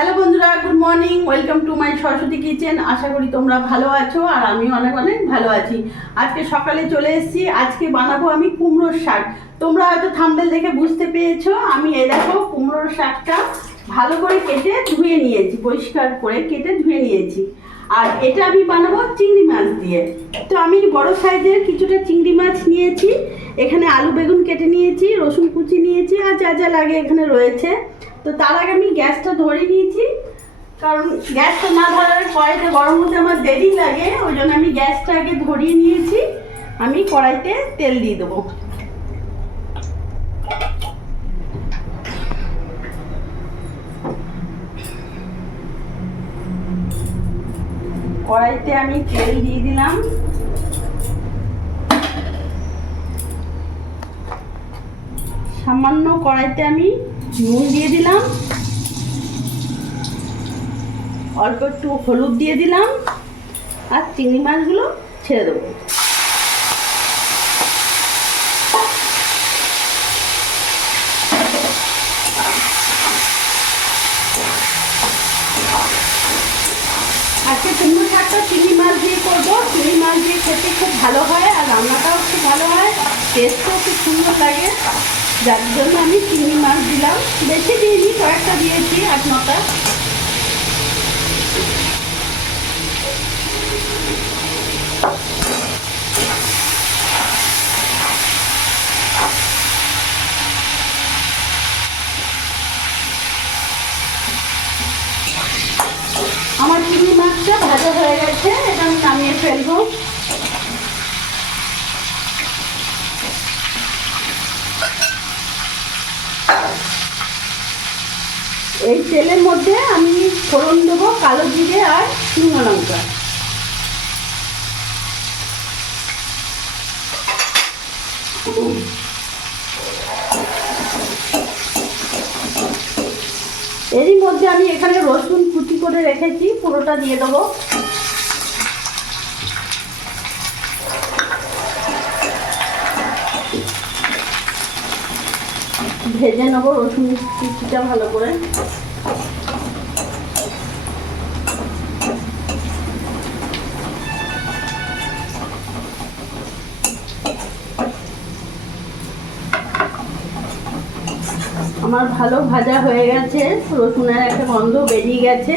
Hello বন্ধুরা, good morning. Welcome to my Saraswati kitchen. আশা করি তোমরা ভালো আছো আর আমিও অনেক অনেক ভালো আছি। আজকে সকালে চলে এসেছি। আজকে বানাবো আমি কুমড়োর শাক। তোমরা হয়তো থাম্বনেল দেখে বুঝতে পেরেছো। আমি এই দেখো কুমড়োর শাকটা ভালো করে কেটে ধুয়ে নিয়েছি, পরিষ্কার করে কেটে ধুয়ে নিয়েছি। আর এটা আমি বানাবো চিংড়ি মাছ দিয়ে। তো আমি বড় সাইজের কিছুটা চিংড়ি মাছ নিয়েছি, এখানে আলু বেগুন কেটে নিয়েছি, রসুন কুচি নিয়েছি আর যা যা লাগে এখানে রয়েছে। তো তার আগে আমি গ্যাসটা ধরে নিয়েছি, কারণ গ্যাসটা না ধরার কড়াইতে গরম হতে আমার দেরি লাগে, ওই জন্য আমি গ্যাসটা আগে ধরিয়ে নিয়েছি। আমি কড়াইতে তেল দিয়ে দেবো। কড়াইতে আমি তেল দিয়ে দিলাম। সামান্য কড়াইতে আমি নুন দিয়ে দিলাম, অল্প একটু হলুদ দিয়ে দিলাম আর চিংড়ি মাছগুলো ছেড়ে দেবো। আজকে কুমড়ো শাকটা চিংড়ি মাছ দিয়ে করবো। চিংড়ি মাছ দিয়ে খেতে খুব ভালো হয় আর রান্নাটাও খুব ভালো হয়, টেস্টও খুব সুন্দর লাগে। যার জন্য আমি চিংড়ি মাছ দিলাম, বেশি দিইনি, কয়েকটা দিয়েছি, 8-9টা। আমার চিংড়ি মাছটা ভাজা হয়ে গেছে, এটা আমি নামিয়ে ফেলবো। এই তেলের মধ্যে আমি ফোড়ন দেবো কালো জিরে আর শুকনো লঙ্কা। এরই মধ্যে আমি এখানে রসুন কুচি করে রেখেছি, পুরোটা দিয়ে দেবো। ভেজে নেবো রসুন কুচিটা ভালো করে। আমার ভালো ভাজা হয়ে গেছে, রসুনের একটা গন্ধ বেরিয়ে গেছে।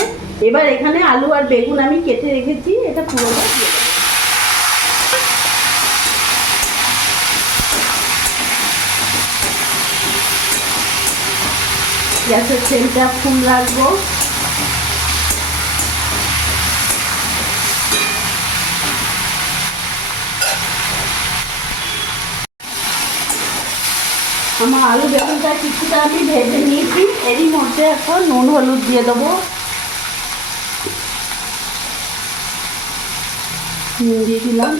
এবার এখানে আলু আর বেগুন আমি কেটে রেখেছি, এটা পুরোটা দিয়ে দেবো। গ্যাসের ফ্লেমটা ফুল রাখবো। আমার আলু বেগুনটা কিছুটা আমি ভেজে নিয়েছি, এরই মধ্যে এখন নুন হলুদ দিয়ে দেবো। নুন দিয়ে দিলাম,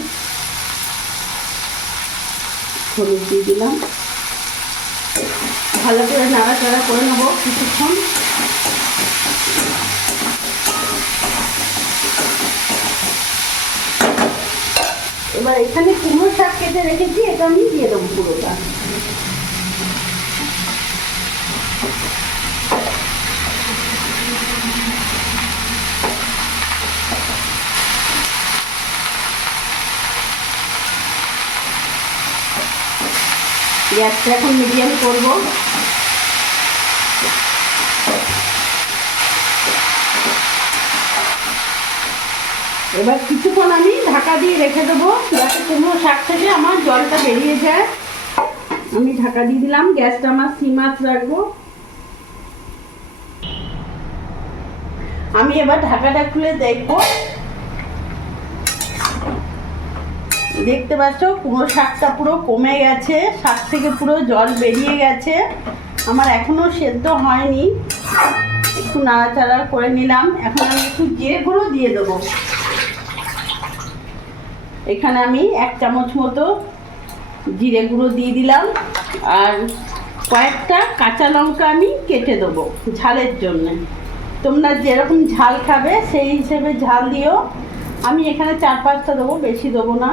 হলুদ দিয়ে দিলাম, ভালো করে নাড়াচাড়া করে নেবো কিছুক্ষণ। এবার এখানে কুমড়ো শাক কেটে রেখেছি, এটা আমি দিয়ে দেবো পুরোটা। গ্যাসটা এখন মিডিয়াম করব। এবার কিছুক্ষণ আমি ঢাকা দিয়ে রেখে দেবো, যাতে কুমড়ো শাক থেকে আমার জলটা বেরিয়ে যায়। আমি ঢাকা দিয়ে দিলাম, গ্যাসটা আমার সিম আঁচ রাখবো। আমি এবার ঢাকাটা খুলে দেখবো। দেখতে পাচ্ছ কুমড়ো শাকটা পুরো কমে গেছে, শাক থেকে পুরো জল বেরিয়ে গেছে। আমার এখনো সেদ্ধ হয়নি, একটু নাড়াচাড়া করে নিলাম। এখন আমি একটু জিরে গুঁড়ো দিয়ে দেবো। এখানে আমি 1 চামচ মতো জিরে গুঁড়ো দিয়ে দিলাম আর কয়েকটা কাঁচা লঙ্কা আমি কেটে দেবো ঝালের জন্য। তোমরা যেরকম ঝাল খাবে সেই হিসেবে ঝাল দিও। আমি এখানে 4-5টা দেবো, বেশি দেবো না।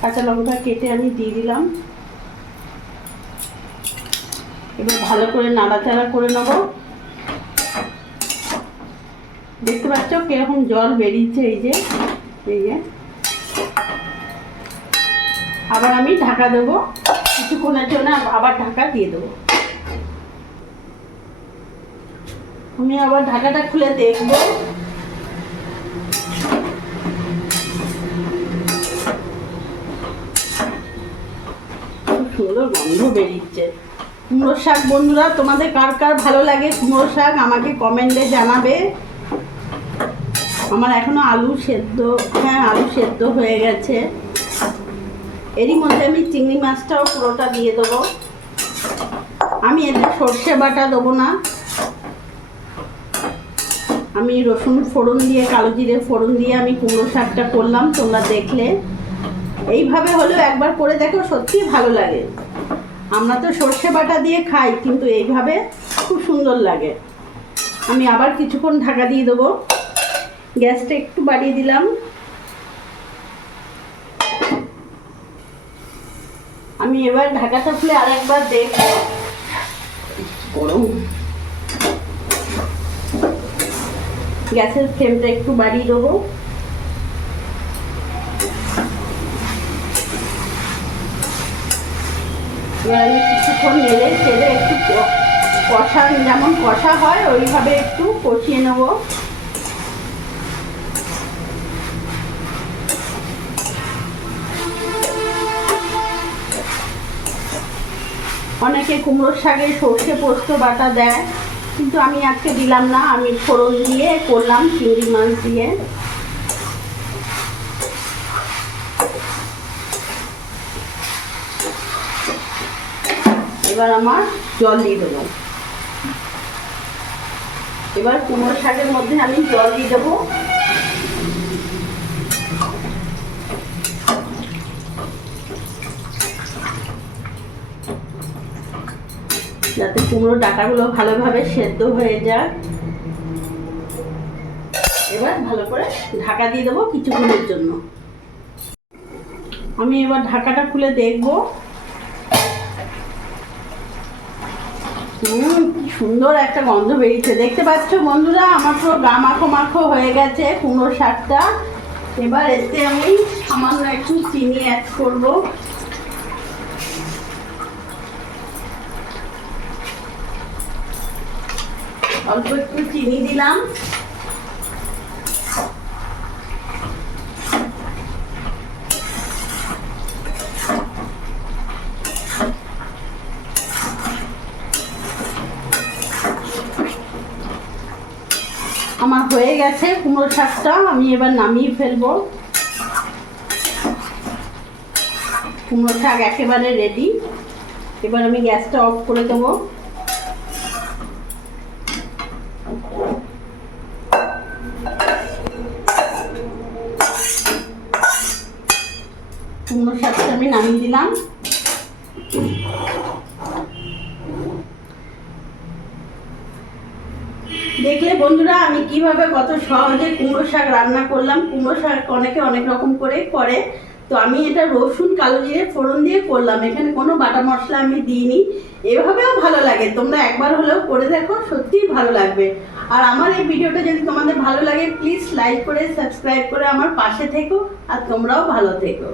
কাঁচা লঙ্কা কেটে আমি দিয়ে দিলাম। এবার ভালো করে নাড়াচাড়া করে নেব। দেখতে পাচ্ছ কিরকম জল বেরিয়েছে, এই যে আবার আমি ঢাকা দেবো কিছুক্ষণের জন্য, আবার ঢাকা দিয়ে দেবো। আমি আবার ঢাকাটা খুলে দেখবো। খুব সুন্দর গন্ধ বেরিয়েছে। কুমড়ো শাক বন্ধুরা, তোমাদের কার কার ভালো লাগে কুমড়ো শাক আমাকে কমেন্টে জানাবে। আমার এখনো আলু সেদ্ধ, হ্যাঁ আলু সেদ্ধ হয়ে গেছে। এরই মধ্যে আমি চিংড়ি মাছটাও পুরোটা দিয়ে দেবো। আমি এতে সর্ষে বাটা দেবো না, আমি রসুন ফোড়ন দিয়ে, কালো জিরে ফোড়ন দিয়ে আমি কুমড়ো শাকটা করলাম, তোমরা দেখলে। এইভাবে হলেও একবার করে দেখো, সত্যিই ভালো লাগে। আমরা তো সর্ষে বাটা দিয়ে খাই, কিন্তু এইভাবে খুব সুন্দর লাগে। আমি আবার কিছুক্ষণ ঢাকা দিয়ে দেবো। গ্যাসটা একটু বাড়িয়ে দিলাম। আমি এবার ঢাকাটা খুলে আর একবার দেখবো। গরম, গ্যাসের ফ্লেমটা একটু বাড়িয়ে দেবো। এবার আমি কিছুক্ষণ নেড়ে চেড়ে একটু কষা, যেমন কষা হয় ওইভাবে একটু কষিয়ে নেব। অনেকে কুমড়োর শাকে সর্ষে পোস্ত বাটা দেয়, কিন্তু আমি আজকে দিলাম না। আমি ফোড়ন দিয়ে করলাম চিংড়ি মাছ দিয়ে। এবার আমার জল দিয়ে দেবো। এবার কুমড়ো শাকের মধ্যে আমি জল দিয়ে দেবো। যাতে কুমড়ো ডাঁটাগুলো ভালোভাবে সেদ্ধ হয়ে যায়। এবার ভালো করে ঢাকা দিয়ে দেবো কিছুক্ষণের জন্য। আমি এবার ঢাকাটা খুলে দেখবো। কি সুন্দর একটা গন্ধ বেরিয়েছে, দেখতে পাচ্ছ বন্ধুরা। আমার পুরো গা মাখো মাখো হয়ে গেছে কুমড়ো শাকটা। এবার এতে আমি সামান্য একটু চিনি অ্যাড করব। অল্প একটু চিনি দিলাম। আমার হয়ে গেছে কুমড়ো শাকটা, আমি এবার নামিয়ে ফেলবো। কুমড়ো শাক একেবারে রেডি। এবার আমি গ্যাসটা অফ করে দেবো। কুমড়ো শাকটা আমি নামিয়ে দিলাম। দেখলে বন্ধুরা আমি কিভাবে কত সহজে কুমড়ো শাক রান্না করলাম। কুমড়ো শাক অনেকে অনেক রকম করে, তো আমি এটা রসুন কালো জিরে ফোড়ন দিয়ে করলাম, এখানে কোনো বাটা মশলা আমি দিইনি। এভাবেও ভালো লাগে, তোমরা একবার হলেও করে দেখো, সত্যিই ভালো লাগবে। আর আমার এই ভিডিওটা যদি তোমাদের ভালো লাগে প্লিজ লাইক করে সাবস্ক্রাইব করে আমার পাশে থেকো, আর তোমরাও ভালো থেকো।